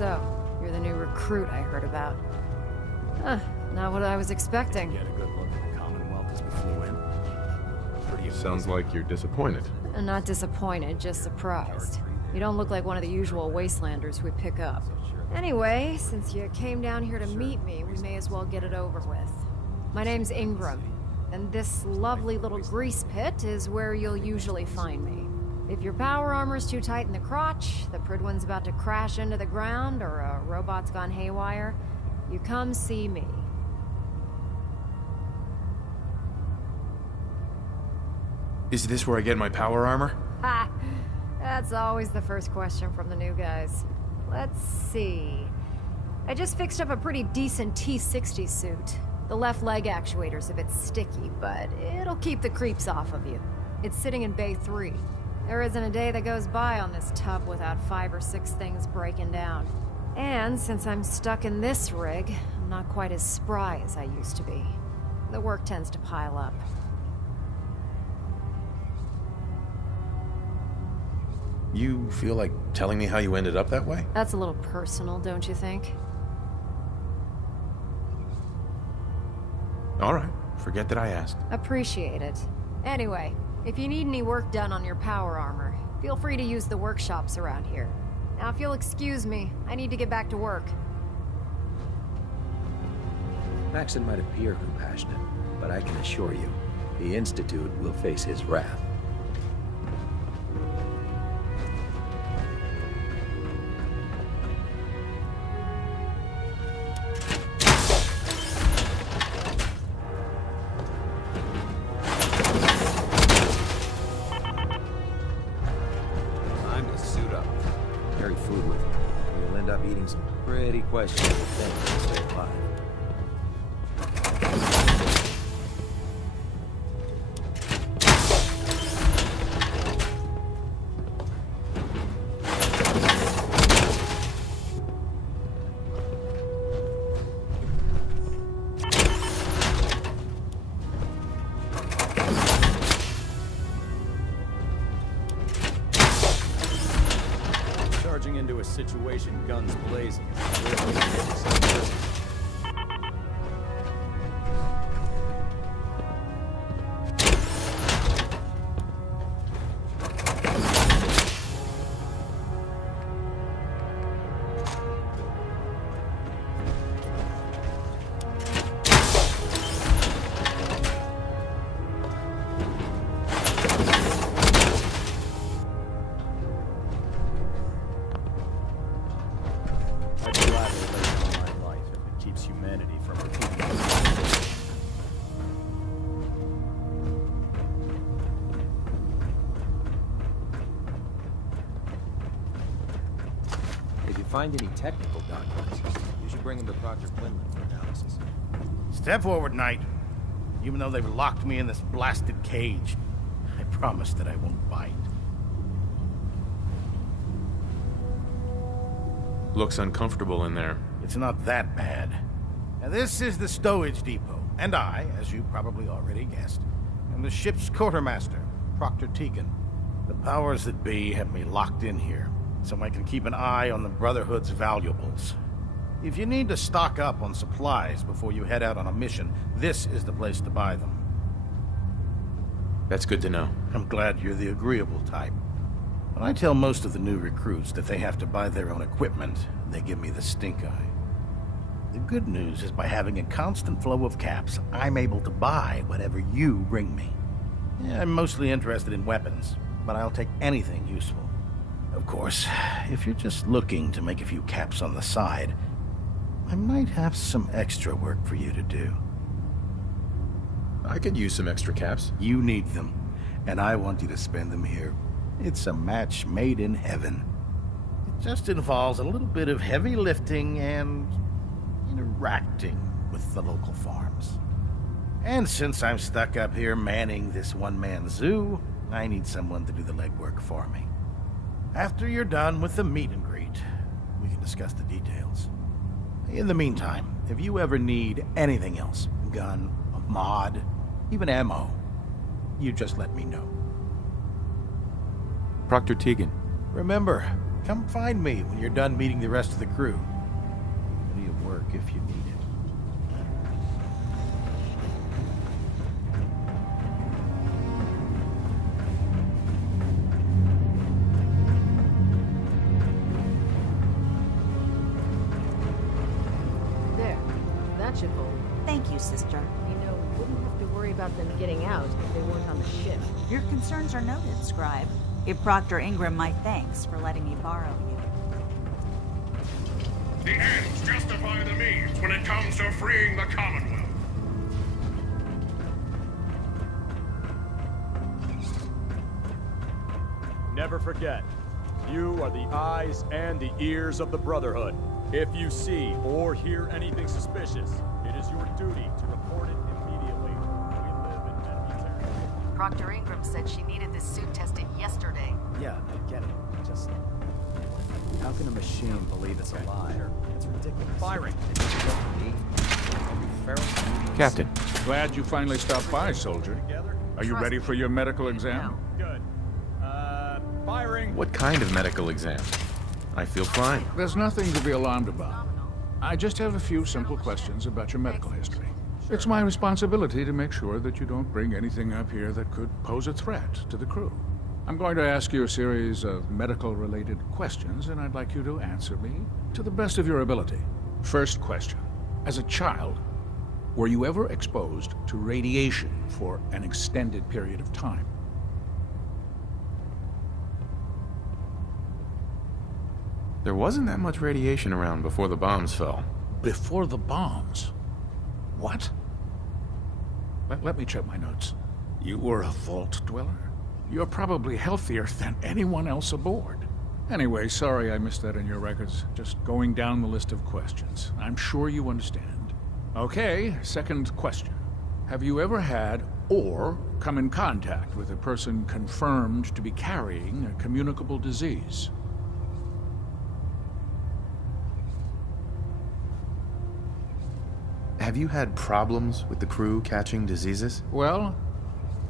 So, you're the new recruit I heard about. Huh, not what I was expecting. Get a good look at the Commonwealth as we flew in. Pretty Sounds like you're disappointed. I'm not disappointed, just surprised. You don't look like one of the usual wastelanders we pick up. Anyway, since you came down here to meet me, we may as well get it over with. My name's Ingram, and this lovely little grease pit is where you'll usually find me. If your power armor's too tight in the crotch, the Pridwan's about to crash into the ground, or a robot's gone haywire, you come see me. Is this where I get my power armor? Ha! That's always the first question from the new guys. Let's see. I just fixed up a pretty decent T-60 suit. The left leg actuator's a bit sticky, but it'll keep the creeps off of you. It's sitting in Bay 3. There isn't a day that goes by on this tub without 5 or 6 things breaking down. And since I'm stuck in this rig, I'm not quite as spry as I used to be. The work tends to pile up. You feel like telling me how you ended up that way? That's a little personal, don't you think? All right, forget that I asked. Appreciate it. Anyway, if you need any work done on your power armor, feel free to use the workshops around here. Now, if you'll excuse me, I need to get back to work. Maxon might appear compassionate, but I can assure you, the Institute will face his wrath. Carry food with you. You'll end up eating some pretty questionable things to stay alive. into a situation guns blazing. Humanity from repeating. If you find any technical documents, you should bring them to Dr. Quinlan for analysis. Step forward, Knight. Even though they've locked me in this blasted cage, I promise that I won't bite. Looks uncomfortable in there. It's not that bad. Now, this is the stowage depot, and I, as you probably already guessed, am the ship's quartermaster, Proctor Tegan. The powers that be have me locked in here, so I can keep an eye on the Brotherhood's valuables. If you need to stock up on supplies before you head out on a mission, this is the place to buy them. That's good to know. I'm glad you're the agreeable type. When I tell most of the new recruits that they have to buy their own equipment, they give me the stink eye. The good news is by having a constant flow of caps, I'm able to buy whatever you bring me. Yeah, I'm mostly interested in weapons, but I'll take anything useful. Of course, if you're just looking to make a few caps on the side, I might have some extra work for you to do. I could use some extra caps. You need them, and I want you to spend them here. It's a match made in heaven. It just involves a little bit of heavy lifting and interacting with the local farms. And since I'm stuck up here manning this one-man zoo, I need someone to do the legwork for me. After you're done with the meet and greet, we can discuss the details. In the meantime, if you ever need anything else, a gun, a mod, even ammo, you just let me know. Proctor Tegan. Remember, Come find me when you're done meeting the rest of the crew. Plenty of work if you need it. There. That should hold. Thank you, sister. You know, we wouldn't have to worry about them getting out if they weren't on the ship. Your concerns are noted, Scribe. Give Proctor Ingram my thanks for letting me borrow you. The ends justify the means when it comes to freeing the Commonwealth. Never forget, you are the eyes and the ears of the Brotherhood. If you see or hear anything suspicious, it is your duty to report it immediately. We live in enemy territory. Proctor Ingram said she needed this suit tested yesterday. Yeah, I get it. Just... how can a machine believe it's a lie? It's ridiculous. Firing. Captain, Glad you finally stopped by, soldier. Are you ready for your medical exam? Good. Firing. what kind of medical exam? I feel fine. There's nothing to be alarmed about. I just have a few simple questions about your medical history. It's my responsibility to make sure that you don't bring anything up here that could pose a threat to the crew. I'm going to ask you a series of medical-related questions, and I'd like you to answer me to the best of your ability. First question. As a child, were you ever exposed to radiation for an extended period of time? There wasn't that much radiation around before the bombs fell. Before the bombs? What? Let me check my notes. You were a vault dweller? You're probably healthier than anyone else aboard. Anyway, sorry I missed that in your records. Just going down the list of questions. I'm sure you understand. Okay, second question. Have you ever had or come in contact with a person confirmed to be carrying a communicable disease? Have you had problems with the crew catching diseases? Well,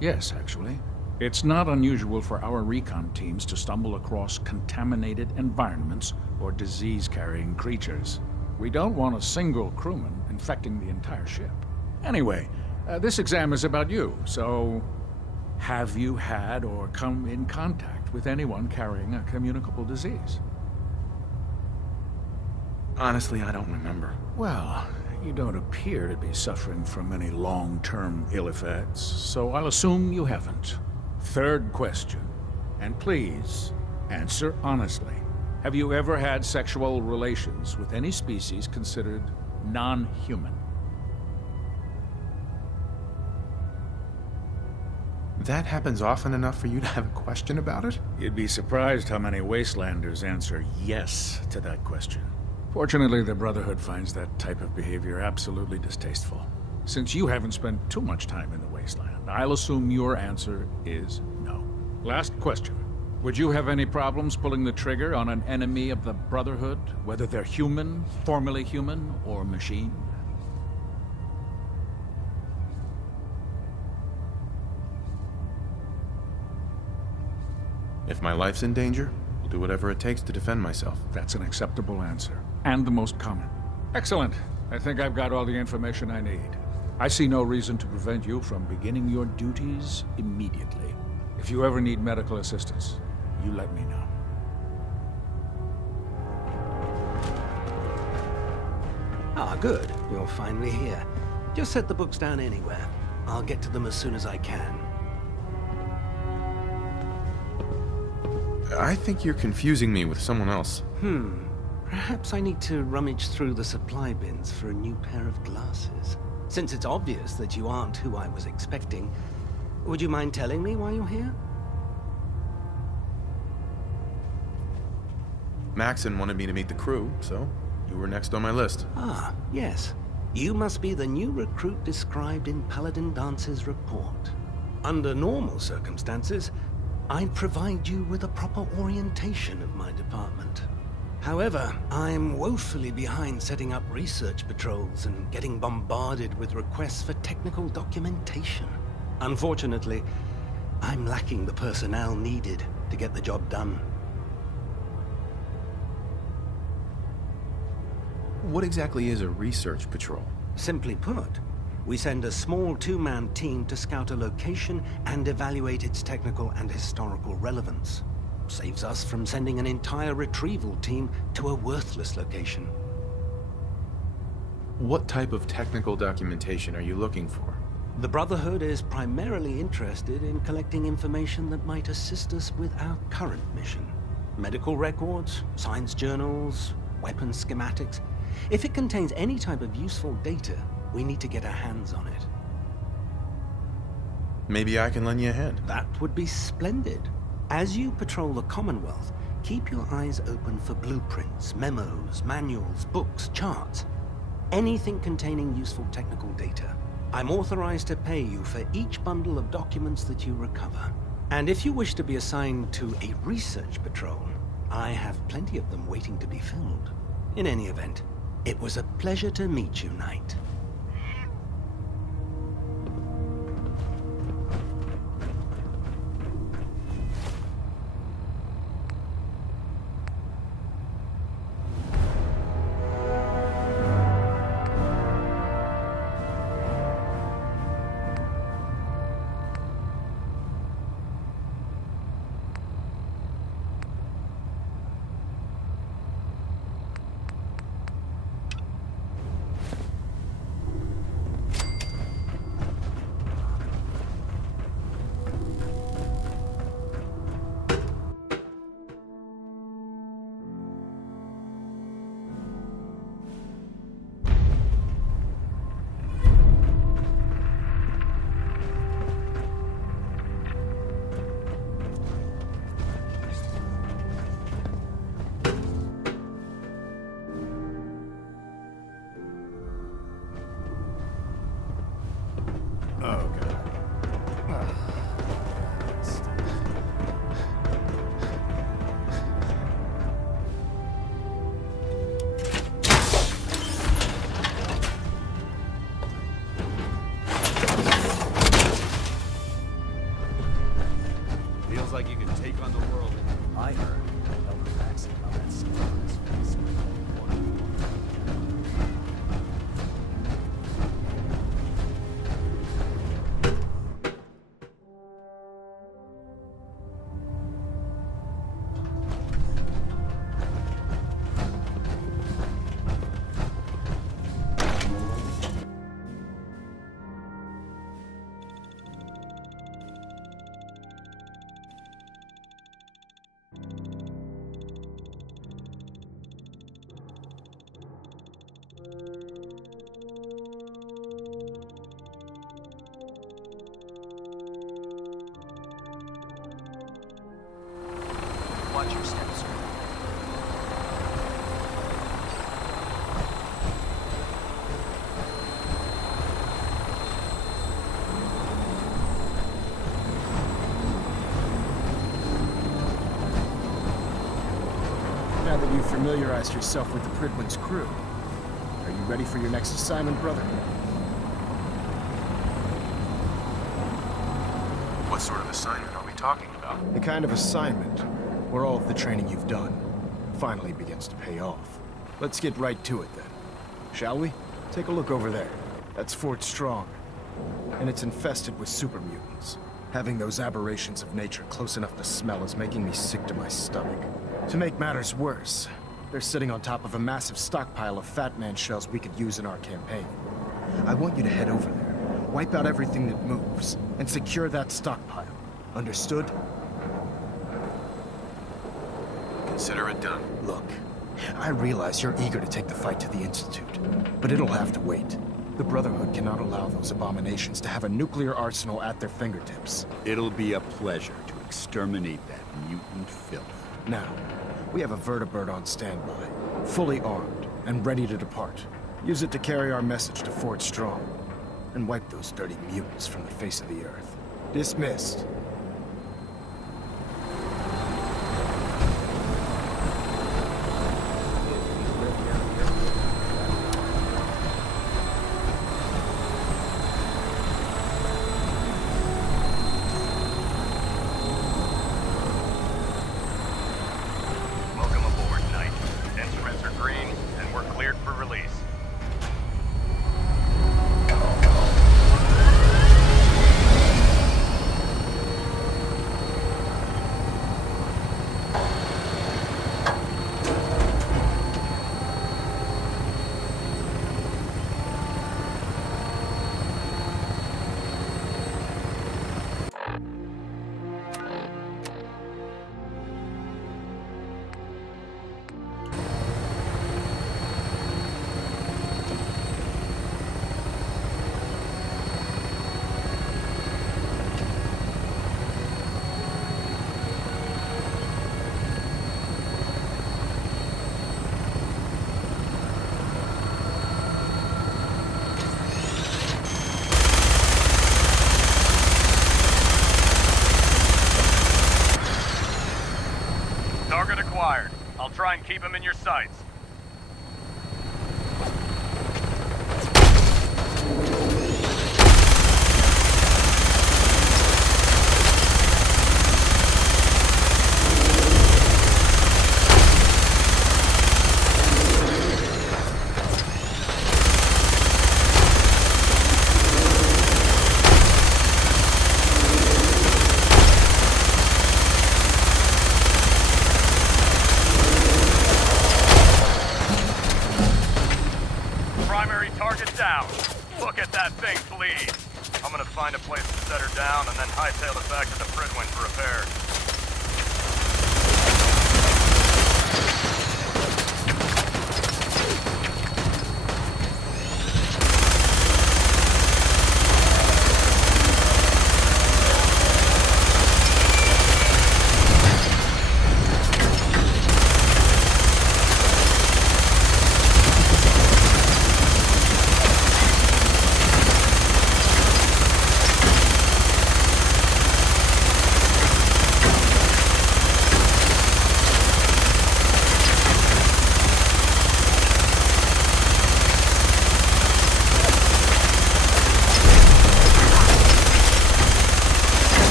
yes, actually. It's not unusual for our recon teams to stumble across contaminated environments or disease-carrying creatures. We don't want a single crewman infecting the entire ship. Anyway, this exam is about you, so have you had or come in contact with anyone carrying a communicable disease? Honestly, I don't remember. Well, you don't appear to be suffering from any long-term ill effects, so I'll assume you haven't. Third question, and please, answer honestly. Have you ever had sexual relations with any species considered non-human? That happens often enough for you to have a question about it? You'd be surprised how many wastelanders answer yes to that question. Fortunately, the Brotherhood finds that type of behavior absolutely distasteful. Since you haven't spent too much time in the wasteland, I'll assume your answer is no. Last question. Would you have any problems pulling the trigger on an enemy of the Brotherhood, whether they're human, formerly human, or machine? If my life's in danger, I'll do whatever it takes to defend myself. That's an acceptable answer, and the most common. Excellent. I think I've got all the information I need. I see no reason to prevent you from beginning your duties immediately. If you ever need medical assistance, you let me know. Ah, good. You're finally here. Just set the books down anywhere. I'll get to them as soon as I can. I think you're confusing me with someone else. Perhaps I need to rummage through the supply bins for a new pair of glasses. Since it's obvious that you aren't who I was expecting, would you mind telling me why you're here? Maxon wanted me to meet the crew, so you were next on my list. Ah, yes. You must be the new recruit described in Paladin Dance's report. Under normal circumstances, I'd provide you with a proper orientation of my department. However, I'm woefully behind setting up research patrols and getting bombarded with requests for technical documentation. Unfortunately, I'm lacking the personnel needed to get the job done. What exactly is a research patrol? Simply put, we send a small two-man team to scout a location and evaluate its technical and historical relevance. Saves us from sending an entire retrieval team to a worthless location. What type of technical documentation are you looking for? The Brotherhood is primarily interested in collecting information that might assist us with our current mission. Medical records, science journals, weapon schematics. If it contains any type of useful data, we need to get our hands on it. Maybe I can lend you a hand. That would be splendid. As you patrol the Commonwealth, keep your eyes open for blueprints, memos, manuals, books, charts. Anything containing useful technical data. I'm authorized to pay you for each bundle of documents that you recover. And if you wish to be assigned to a research patrol, I have plenty of them waiting to be filled. In any event, it was a pleasure to meet you, Knight. Like you can take on the world. I heard Elder Paxton about that stuff on his face. Watch your steps, sir. Now that you've familiarized yourself with the Pridwin's crew, are you ready for your next assignment, brother? What sort of assignment are we talking about? The kind of assignment where all of the training you've done finally begins to pay off. Let's get right to it then. Shall we? Take a look over there. That's Fort Strong. And it's infested with super mutants. Having those aberrations of nature close enough to smell is making me sick to my stomach. To make matters worse, they're sitting on top of a massive stockpile of Fat Man shells we could use in our campaign. I want you to head over there, wipe out everything that moves, and secure that stockpile. Understood? Consider it done. Look, I realize you're eager to take the fight to the Institute, but it'll have to wait. The Brotherhood cannot allow those abominations to have a nuclear arsenal at their fingertips. It'll be a pleasure to exterminate that mutant filth. Now, we have a vertibird on standby, fully armed and ready to depart. Use it to carry our message to Fort Strong, and wipe those dirty mutants from the face of the earth. Dismissed. Welcome aboard, Knight. Instruments are green, and we're cleared for release. and keep them in your sights.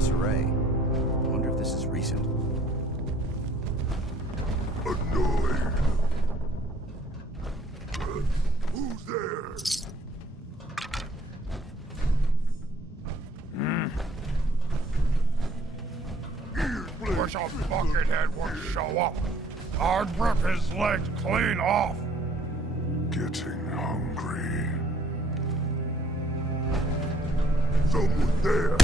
disarray. I wonder if this is recent. Annoyed. Who's there? Wish a buckethead would show up. I'd rip his legs clean off. Getting hungry. Someone there.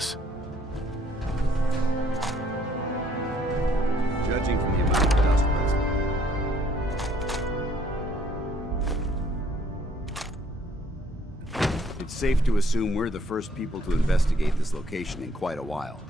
this. Judging from the amount of dust present, it's safe to assume we're the first people to investigate this location in quite a while.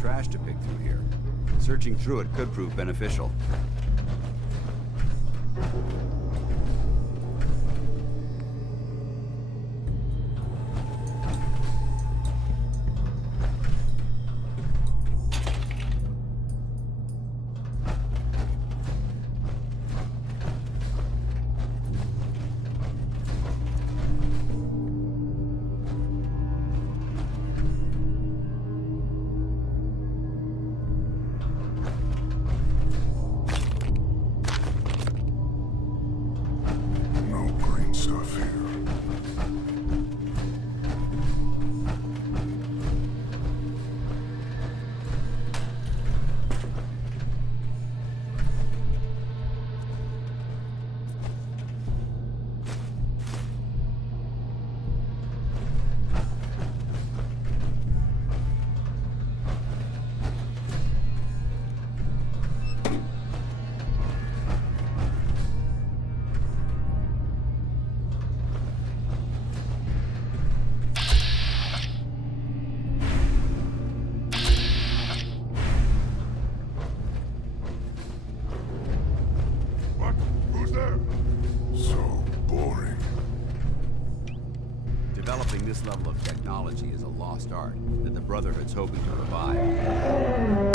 Trash to pick through here. Searching through it could prove beneficial. Developing this level of technology is a lost art that the Brotherhood's hoping to revive.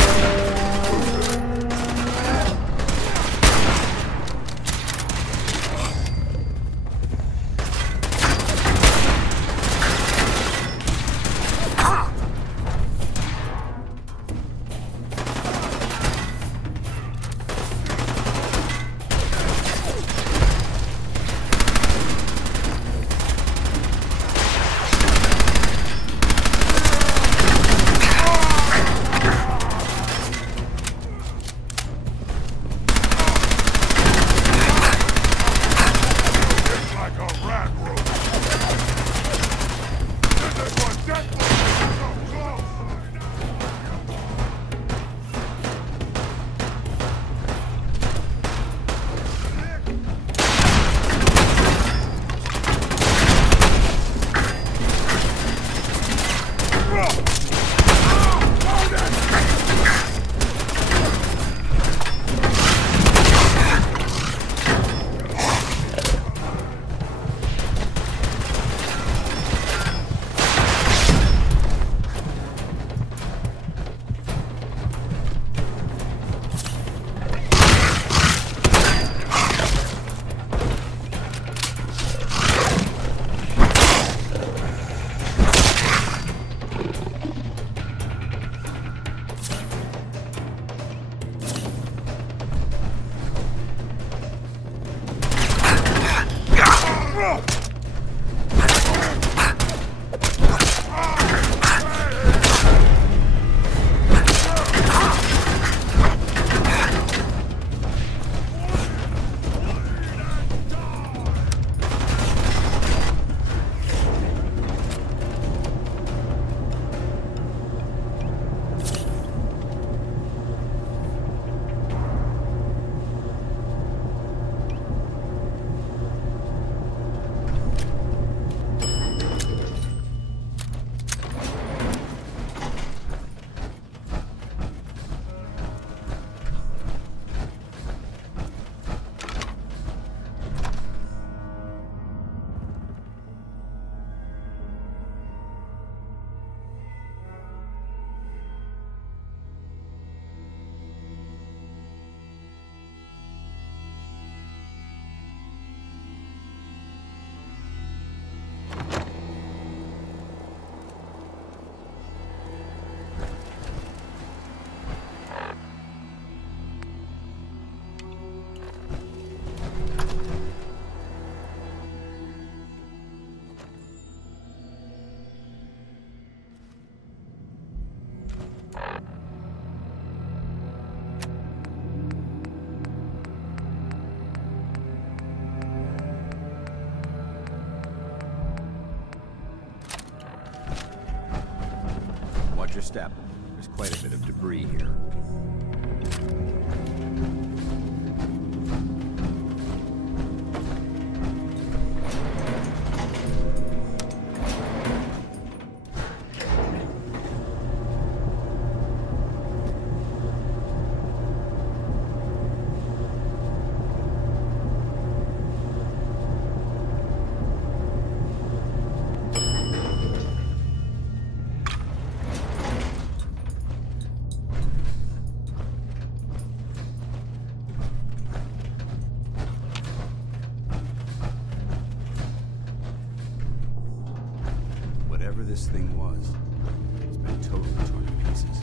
step. There's quite a bit of debris here. Whatever this thing was, it's been totally torn to pieces.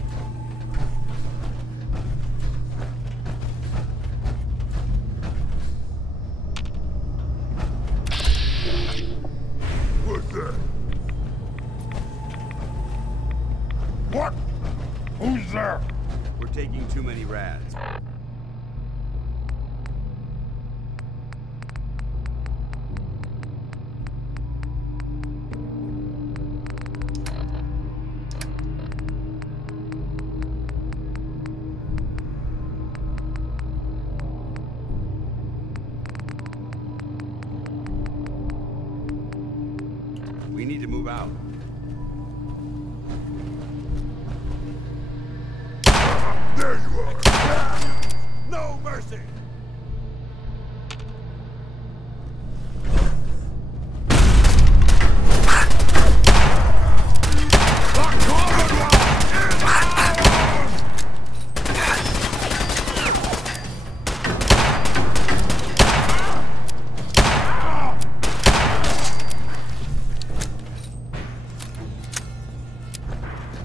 What's that? What? Who's there? We're taking too many rads. We need to move out. There you are! No mercy!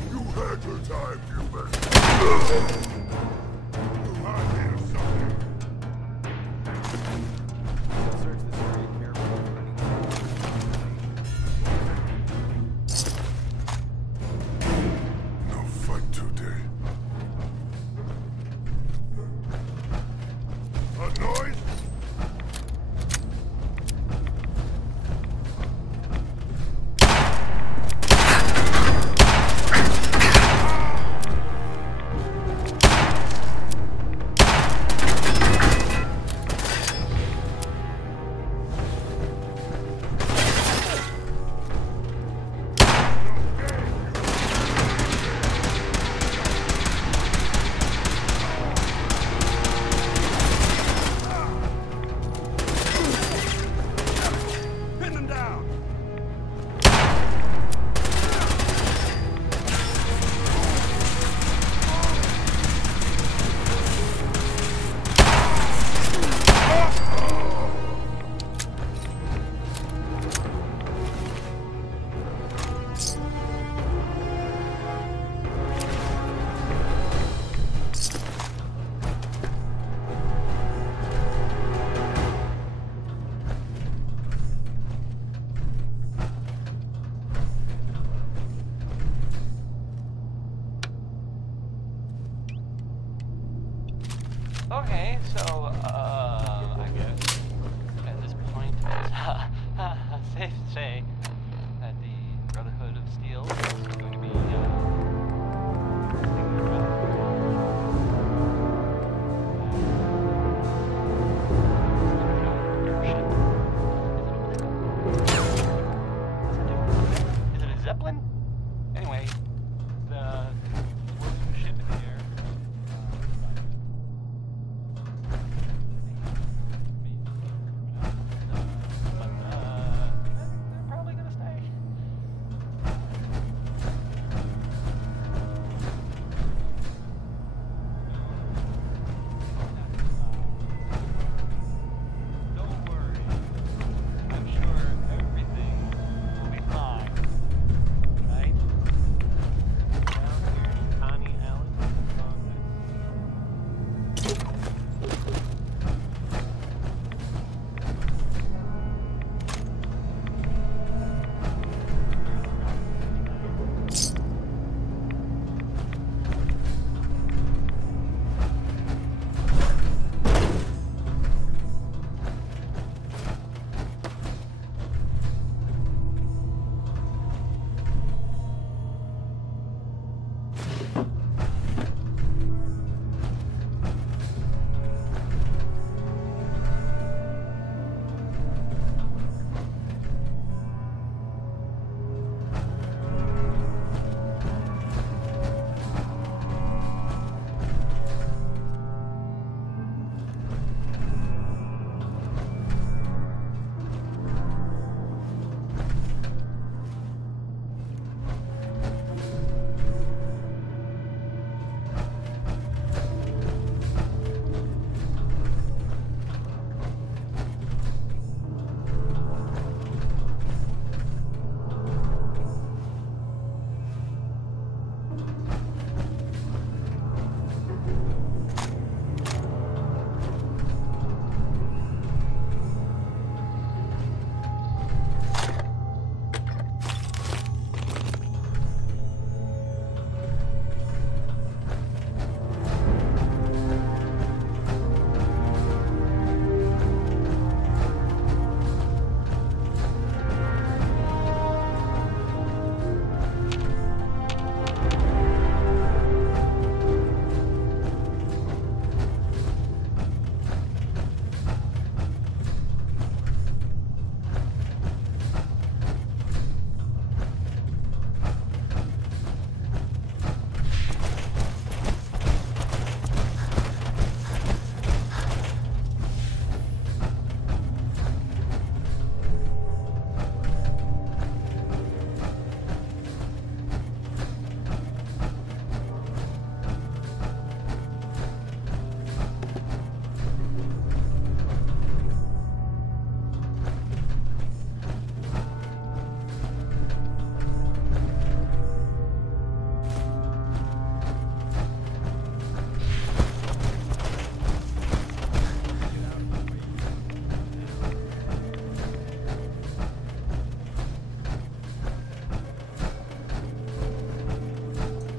You had your time, human.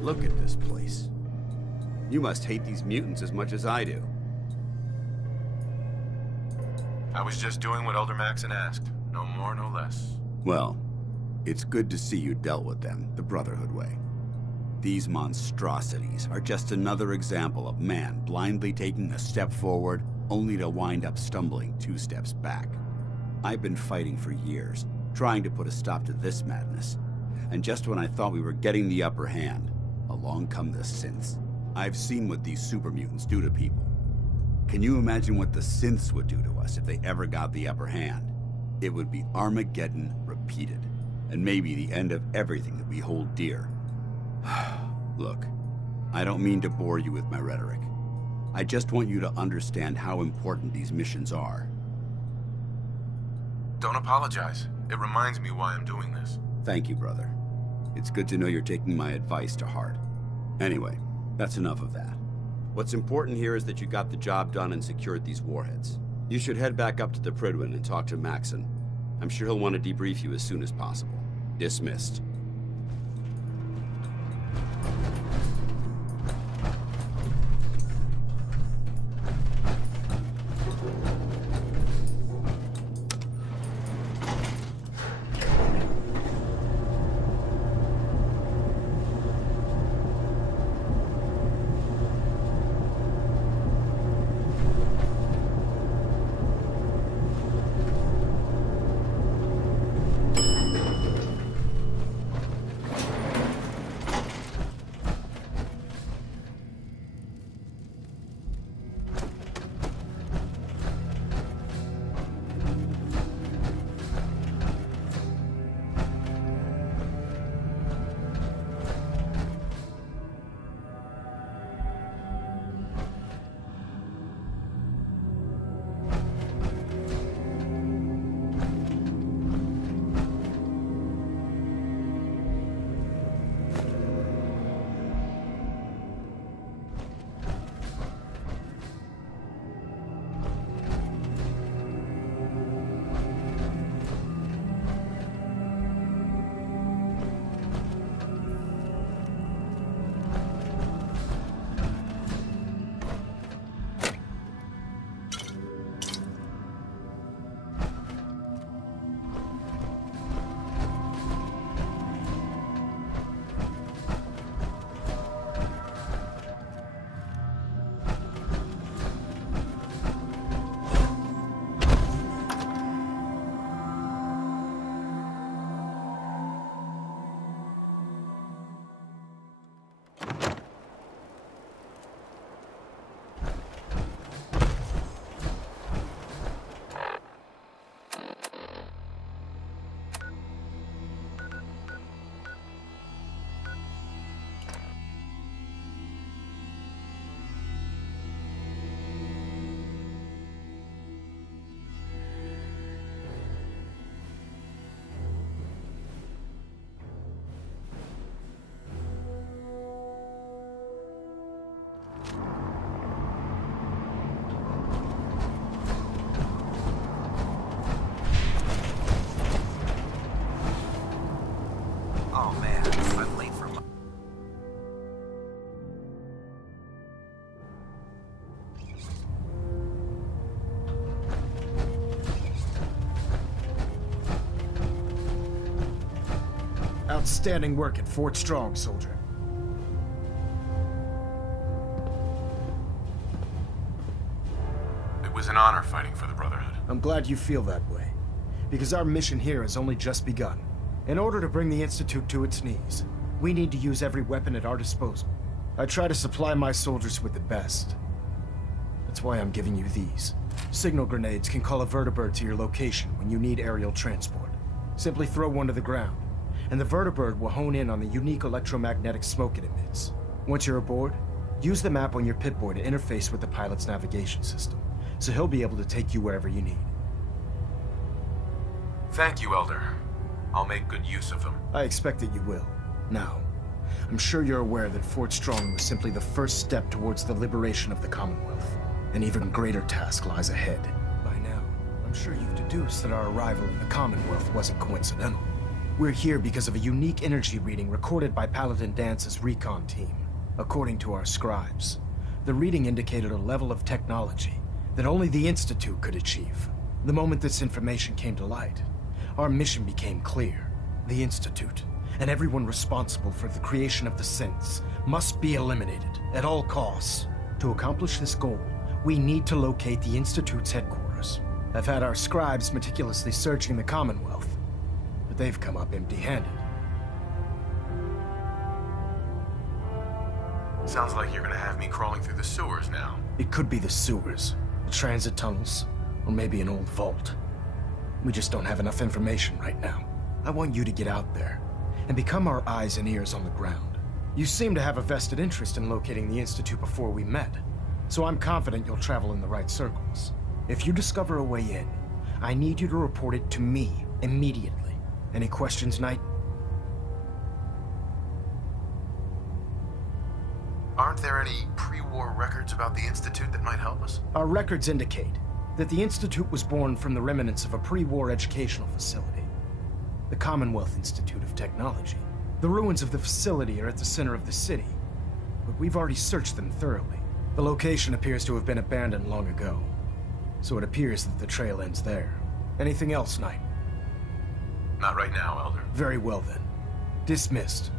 Look at this place. You must hate these mutants as much as I do. I was just doing what Elder Maxon asked. No more, no less. Well, it's good to see you dealt with them the Brotherhood way. These monstrosities are just another example of man blindly taking a step forward, only to wind up stumbling 2 steps back. I've been fighting for years, trying to put a stop to this madness. And just when I thought we were getting the upper hand, along come the synths. I've seen what these super mutants do to people. Can you imagine what the synths would do to us if they ever got the upper hand? It would be Armageddon repeated, and maybe the end of everything that we hold dear. Look, I don't mean to bore you with my rhetoric. I just want you to understand how important these missions are. Don't apologize. It reminds me why I'm doing this. Thank you, brother. It's good to know you're taking my advice to heart. Anyway, that's enough of that. What's important here is that you got the job done and secured these warheads. You should head back up to the Prydwen and talk to Maxon. I'm sure he'll want to debrief you as soon as possible. Dismissed. Outstanding work at Fort Strong, soldier. It was an honor fighting for the Brotherhood. I'm glad you feel that way, because our mission here has only just begun. In order to bring the Institute to its knees, we need to use every weapon at our disposal. I try to supply my soldiers with the best. That's why I'm giving you these. Signal grenades can call a vertibird to your location when you need aerial transport. Simply throw one to the ground, and the vertibird will hone in on the unique electromagnetic smoke it emits. Once you're aboard, use the map on your Pip-Boy to interface with the pilot's navigation system, so he'll be able to take you wherever you need. Thank you, Elder. I'll make good use of them. I expect that you will. Now, I'm sure you're aware that Fort Strong was simply the first step towards the liberation of the Commonwealth. An even greater task lies ahead. By now, I'm sure you've deduced that our arrival in the Commonwealth wasn't coincidental. We're here because of a unique energy reading recorded by Paladin Dance's recon team. According to our scribes, the reading indicated a level of technology that only the Institute could achieve. The moment this information came to light, our mission became clear. The Institute, and everyone responsible for the creation of the synths, must be eliminated at all costs. To accomplish this goal, we need to locate the Institute's headquarters. I've had our scribes meticulously searching the Commonwealth, but they've come up empty-handed. Sounds like you're gonna have me crawling through the sewers now. It could be the sewers, the transit tunnels, or maybe an old vault. We just don't have enough information right now. I want you to get out there and become our eyes and ears on the ground. You seem to have a vested interest in locating the Institute before we met, so I'm confident you'll travel in the right circles. If you discover a way in, I need you to report it to me immediately. Any questions, Knight? Aren't there any pre-war records about the Institute that might help us? Our records indicate that the Institute was born from the remnants of a pre-war educational facility, the Commonwealth Institute of Technology. The ruins of the facility are at the center of the city, but we've already searched them thoroughly. The location appears to have been abandoned long ago, so it appears that the trail ends there. Anything else, Knight? Not right now, Elder. Very well then. Dismissed.